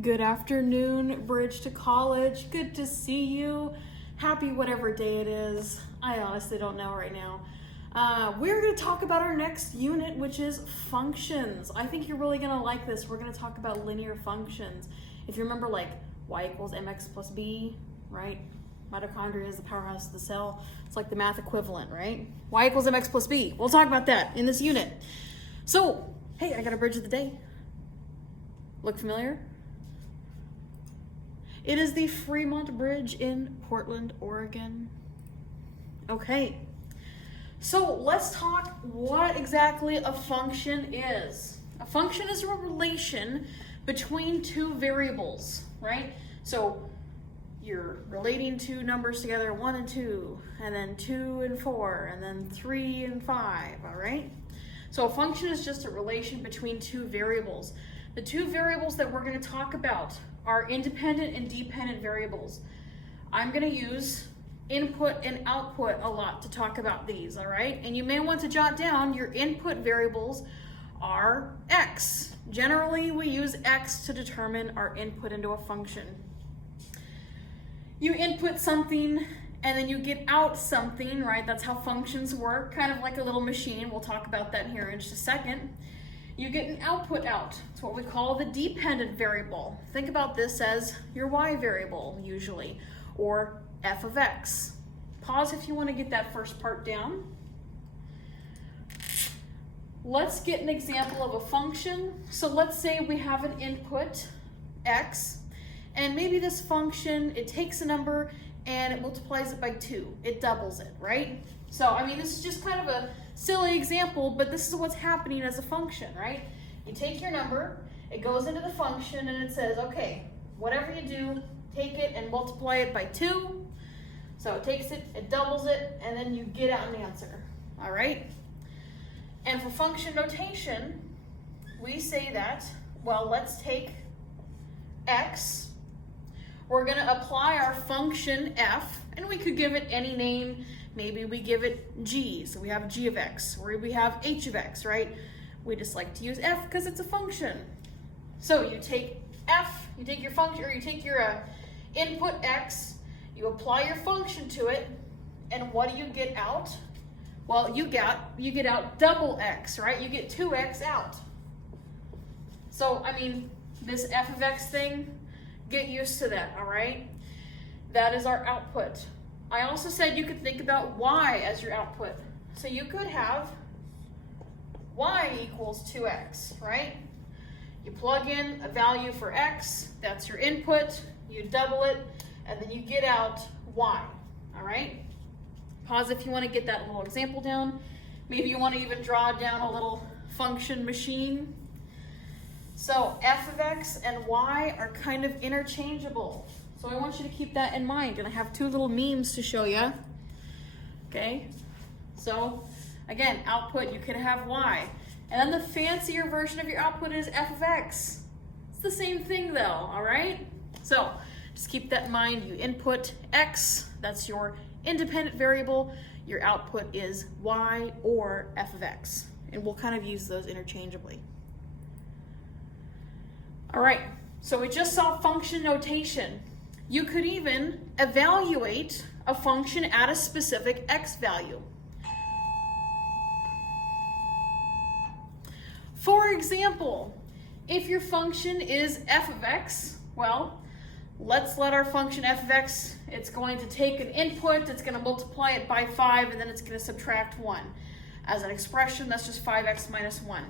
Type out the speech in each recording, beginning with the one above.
Good afternoon, Bridge to College. Good to see you. Happy whatever day it is. I honestly don't know right now. We're going to talk about our next unit, which is functions. I think you're really going to like this. We're going to talk about linear functions. If you remember, like y equals mx plus b, right? Mitochondria is the powerhouse of the cell. It's like the math equivalent, right? Y equals mx plus b. We'll talk about that in this unit. So, hey, I got a bridge of the day. Look familiar? It is the Fremont Bridge in Portland, Oregon. Okay, so let's talk what exactly a function is. A function is a relation between two variables, right? So you're relating two numbers together, 1 and 2, and then 2 and 4, and then 3 and 5, all right? So a function is just a relation between two variables. The two variables that we're going to talk about are independent and dependent variables. I'm going to use input and output a lot to talk about these, all right? And you may want to jot down your input variables are x. Generally, we use x to determine our input into a function. You input something and then you get out something, right? That's how functions work, kind of like a little machine. We'll talk about that here in just a second. You get an output out. It's what we call the dependent variable. Think about this as your y variable, usually, or f of x. Pause if you want to get that first part down. Let's get an example of a function. So let's say we have an input, x, and maybe this function, it takes a number and it multiplies it by 2. It doubles it, right? So, I mean, this is just kind of a silly example, but this is what's happening as a function, right? You take your number, it goes into the function, and it says, okay, whatever you do, take it and multiply it by 2. So it takes it, it doubles it, and then you get out an answer, all right? And for function notation, we say that, well, let's take x. We're going to apply our function f, and we could give it any name. Maybe we give it g, so we have g of x, or we have h of x, right? We just like to use f because it's a function. So you take f, you take your function, or you take your input x, you apply your function to it, and what do you get out? Well, you get out double x, right? You get 2x out. So, I mean, this f of x thing, get used to that, all right? That is our output. I also said you could think about y as your output. So you could have y equals 2x, right? You plug in a value for x, that's your input, you double it, and then you get out y, all right? Pause if you want to get that little example down. Maybe you want to even draw down a little function machine. So f of x and y are kind of interchangeable. So I want you to keep that in mind. And I have two little memes to show you. Okay, so again, output, you could have y. And then the fancier version of your output is f of x. It's the same thing though, all right? So just keep that in mind. You input x, that's your independent variable. Your output is y or f of x. And we'll kind of use those interchangeably. All right, so we just saw function notation. You could even evaluate a function at a specific x value. For example, if your function is f of x, well, let's let our function f of x, it's going to take an input, it's going to multiply it by 5, and then it's going to subtract 1. As an expression, that's just 5x minus 1.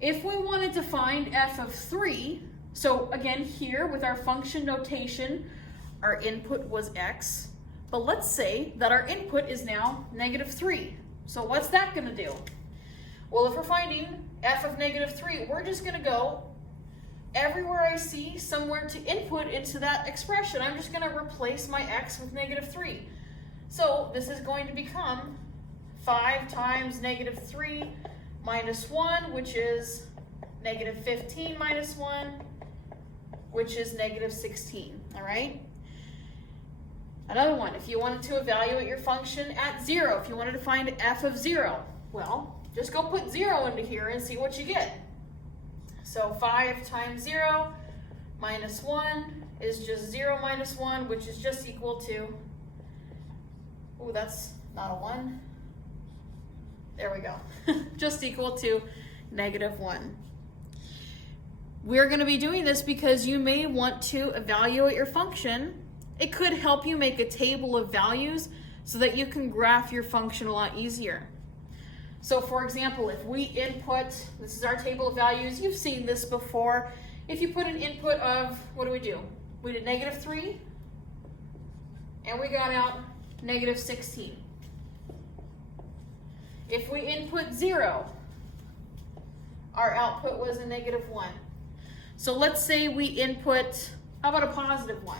If we wanted to find f of 3, so again here with our function notation, our input was x, but let's say that our input is now -3. So what's that going to do? Well, if we're finding f of -3, we're just going to go everywhere I see somewhere to input into that expression. I'm just going to replace my x with -3. So this is going to become 5 times -3 minus 1, which is -15 minus 1, which is -16, all right? Another one, if you wanted to evaluate your function at 0, if you wanted to find f of 0, well, just go put 0 into here and see what you get. So 5 times 0, minus 1 is just 0 minus 1, which is just equal to, oh, that's not a 1. There we go. Just equal to -1. We're going to be doing this because you may want to evaluate your function. It could help you make a table of values so that you can graph your function a lot easier. So for example, if we input, this is our table of values, you've seen this before. If you put an input of, what do? We did -3, and we got out -16. If we input 0, our output was a -1. So let's say we input, how about a +1?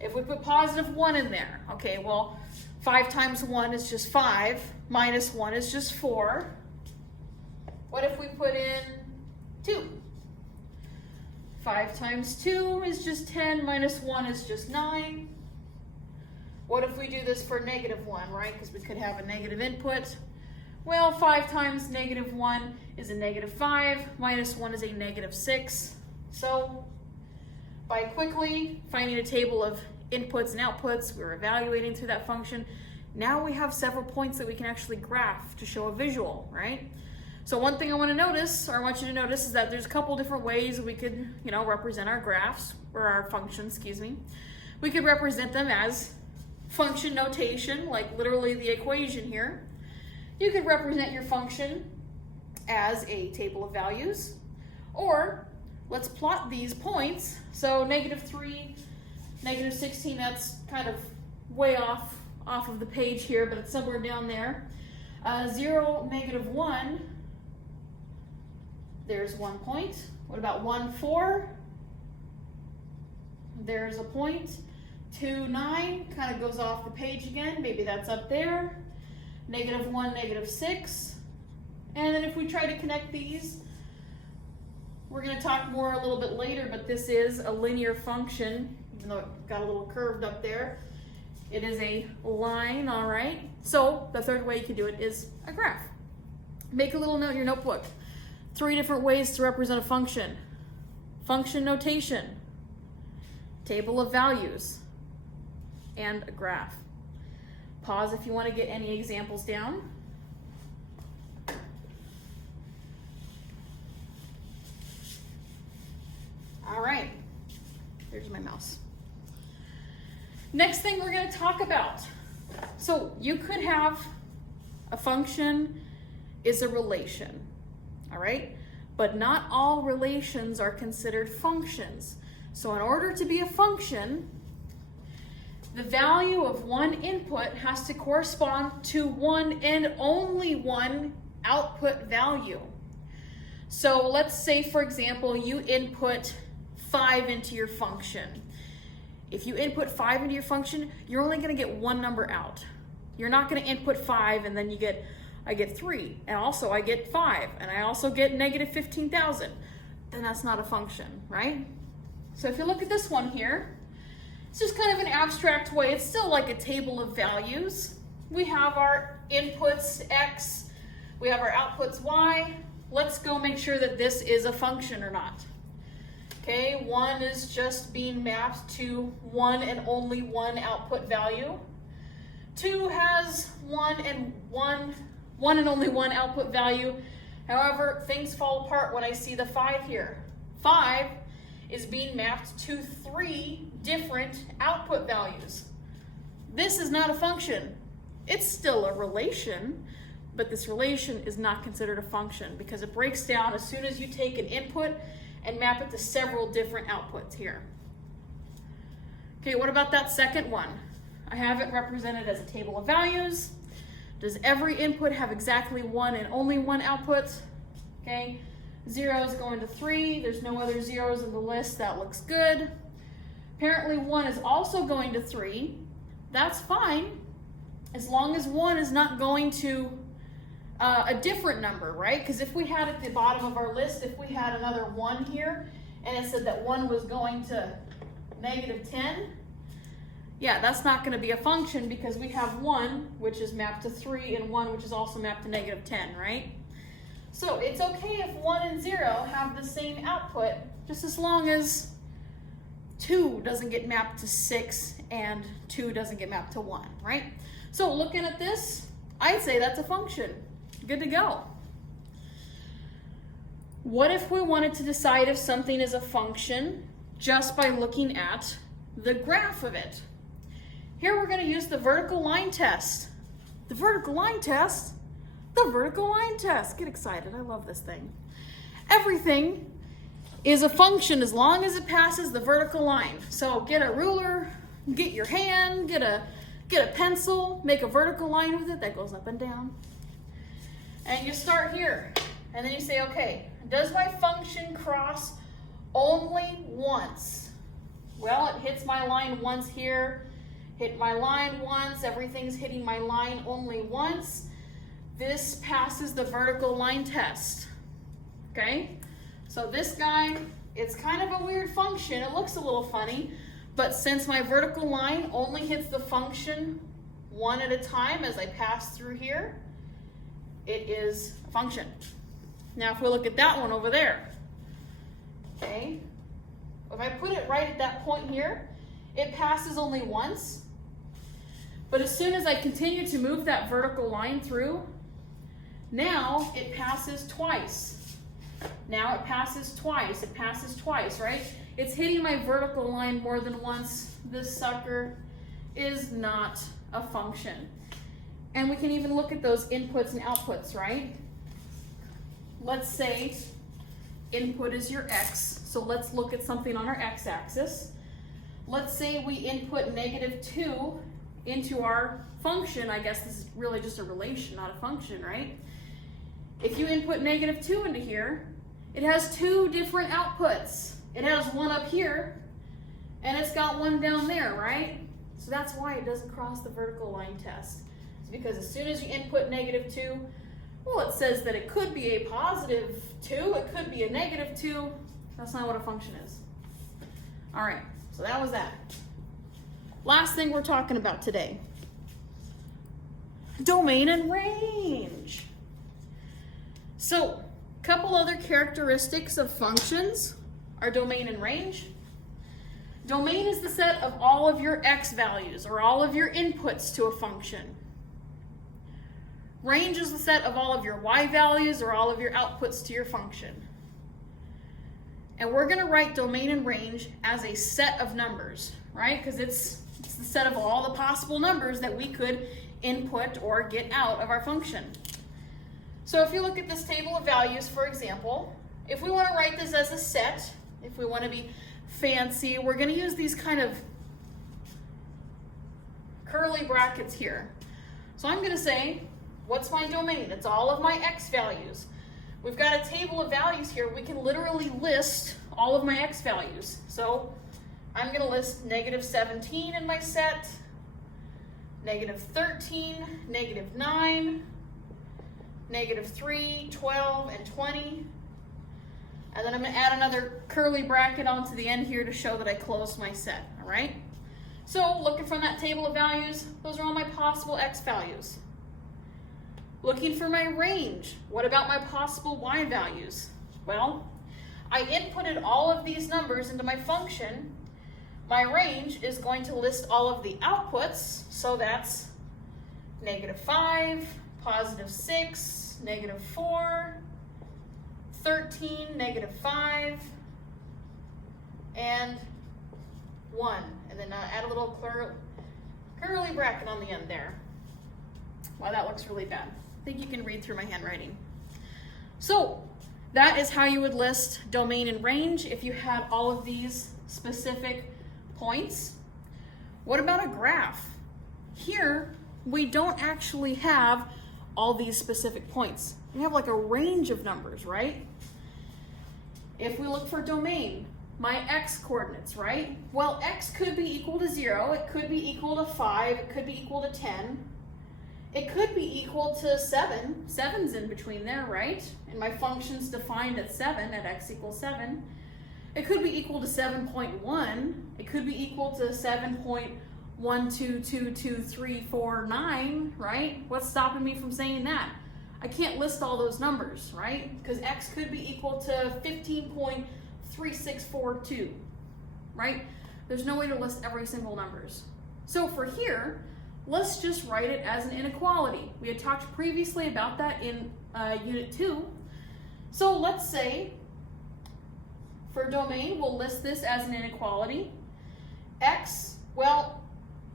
If we put +1 in there, okay, well, 5 times 1 is just 5, minus 1 is just 4. What if we put in 2? 5 times 2 is just 10, minus 1 is just 9. What if we do this for -1, right? Because we could have a negative input. Well, 5 times -1 is a -5, minus 1 is a -6. So by quickly finding a table of inputs and outputs, we're evaluating through that function. Now we have several points that we can actually graph to show a visual, right? So one thing I want to notice, or I want you to notice, is that there's a couple different ways we could, represent our graphs, or our functions, excuse me. We could represent them as function notation, like literally the equation here. You could represent your function as a table of values, or let's plot these points. So -3, -16, that's kind of way off of the page here, but it's somewhere down there. 0, -1, there's 1 point. What about 1, 4? There's a point. 2, 9 kind of goes off the page again. Maybe that's up there. -1, -6. And then if we try to connect these, we're going to talk more a little bit later, but this is a linear function, even though it got a little curved up there. It is a line, all right? So the third way you can do it is a graph. Make a little note in your notebook. 3 different ways to represent a function. Function notation, table of values, and a graph. Pause if you want to get any examples down. All right, there's my mouse. Next thing we're going to talk about. So you could have a function is a relation, all right? But not all relations are considered functions. So in order to be a function, the value of one input has to correspond to one and only one output value. So let's say, for example, you input 5 into your function. If you input 5 into your function, you're only going to get one number out. You're not going to input 5 and then I get 3, and also I get 5, and I also get -15,000. Then that's not a function, right? So if you look at this one here, it's just kind of an abstract way. It's still like a table of values. We have our inputs X, we have our outputs Y. Let's go make sure that this is a function or not. Okay, 1 is just being mapped to one and only one output value. 2 has one and only one output value. However, things fall apart when I see the 5 here. 5 is being mapped to 3 different output values. This is not a function. It's still a relation, but this relation is not considered a function because it breaks down as soon as you take an input and map it to several different outputs here. Okay, what about that second one? I have it represented as a table of values. Does every input have exactly one and only one output? Okay, 0 is going to 3. There's no other zeros in the list. That looks good. Apparently 1 is also going to 3. That's fine, as long as 1 is not going to a different number, right? Because if we had at the bottom of our list, if we had another 1 here, and it said that 1 was going to -10, yeah, that's not going to be a function because we have 1, which is mapped to 3, and 1, which is also mapped to -10, right? So it's okay if 1 and 0 have the same output, just as long as 2 doesn't get mapped to 6 and 2 doesn't get mapped to 1, right? So looking at this, I'd say that's a function. Good to go. What if we wanted to decide if something is a function just by looking at the graph of it? Here we're going to use the vertical line test. The vertical line test? The vertical line test. Get excited. I love this thing. Everything is a function as long as it passes the vertical line. So get a ruler, get your hand, get a pencil, make a vertical line with it that goes up and down. And you start here. And then you say, okay, does my function cross only once? Well, it hits my line once here, hit my line once, everything's hitting my line only once. This passes the vertical line test, okay? So this guy, it's kind of a weird function. It looks a little funny, but since my vertical line only hits the function one at a time as I pass through here, it is a function. Now if we look at that one over there, okay, if I put it right at that point here, it passes only once, but as soon as I continue to move that vertical line through, now it passes twice. Now it passes twice, right? It's hitting my vertical line more than once. This sucker is not a function. And we can even look at those inputs and outputs, right? Let's say input is your x, so let's look at something on our x-axis. Let's say we input -2 into our function. I guess this is really just a relation, not a function, right? If you input -2 into here, it has 2 different outputs. It has one up here, and it's got one down there, right? So that's why it doesn't cross the vertical line test. It's because as soon as you input -2, well, it says that it could be a +2, it could be a -2. That's not what a function is. All right, so that was that. Last thing we're talking about today. Domain and range. So, a couple other characteristics of functions are domain and range. Domain is the set of all of your x values, or all of your inputs to a function. Range is the set of all of your y values, or all of your outputs to your function. And we're going to write domain and range as a set of numbers, right? Because it's the set of all the possible numbers that we could input or get out of our function. So if you look at this table of values, for example, if we want to write this as a set, if we want to be fancy, we're going to use these kind of curly brackets here. So I'm going to say, what's my domain? It's all of my x values. We've got a table of values here. We can literally list all of my x values. So I'm going to list -17 in my set, -13, -9, -3, 12, and 20. And then I'm going to add another curly bracket onto the end here to show that I closed my set, all right? So looking from that table of values, those are all my possible x values. Looking for my range, what about my possible y values? Well, I inputted all of these numbers into my function. My range is going to list all of the outputs, so that's -5, +6, -4, 13, -5, and 1. And then add a little curly bracket on the end there. Wow, that looks really bad. I think you can read through my handwriting. So that is how you would list domain and range if you had all of these specific points. What about a graph? Here, we don't actually have all these specific points. We have like a range of numbers, right? If we look for domain, my x coordinates, right? Well, x could be equal to 0, it could be equal to 5, it could be equal to 10. It could be equal to 7. 7's in between there, right? And my function's defined at 7, at x equals 7. It could be equal to 7.1. It could be equal to 7.1222349, right? What's stopping me from saying that? I can't list all those numbers, right? Because x could be equal to 15.3642, right? there's no way to list every single numbers. So for here, let's just write it as an inequality. We had talked previously about that in Unit 2. So let's say for domain, we'll list this as an inequality. X, well,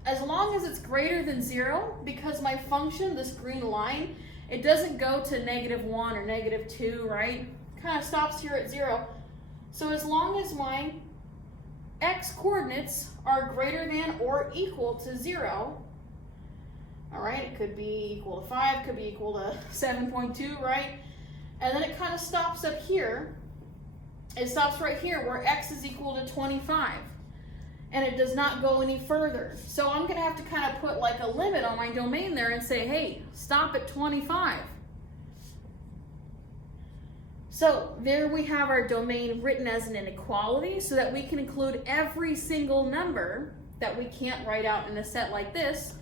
as long as it's greater than 0, because my function, this green line, it doesn't go to -1 or -2, right? Kind of stops here at 0. So as long as my x coordinates are greater than or equal to 0, all right, it could be equal to 5, could be equal to 7.2, right? And then it kind of stops up here. It stops right here where x is equal to 25. And it does not go any further. So I'm gonna have to kind of put like a limit on my domain there and say, hey, stop at 25. So there we have our domain written as an inequality so that we can include every single number that we can't write out in a set like this.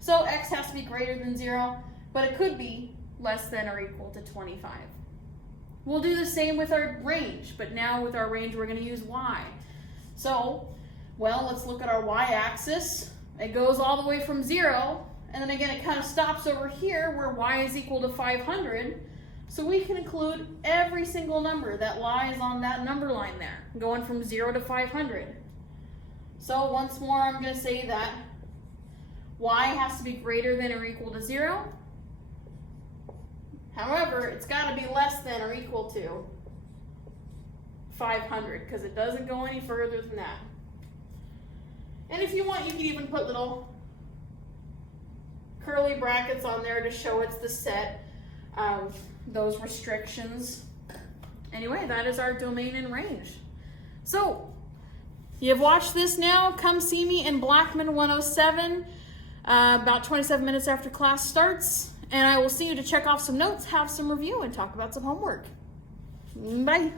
So x has to be greater than 0, but it could be less than or equal to 25. We'll do the same with our range, but now with our range we're going to use y. So, well, let's look at our y-axis. It goes all the way from 0, and then again it kind of stops over here where y is equal to 500. So we can include every single number that lies on that number line there, going from 0 to 500. So once more, I'm going to say that y has to be greater than or equal to 0. However, it's got to be less than or equal to 500 because it doesn't go any further than that. And if you want, you could even put little curly brackets on there to show it's the set of those restrictions. Anyway, that is our domain and range. So, you've watched this now. Come see me in Blackman 107 about 27 minutes after class starts. And I will see you to check off some notes, have some review, and talk about some homework. Bye.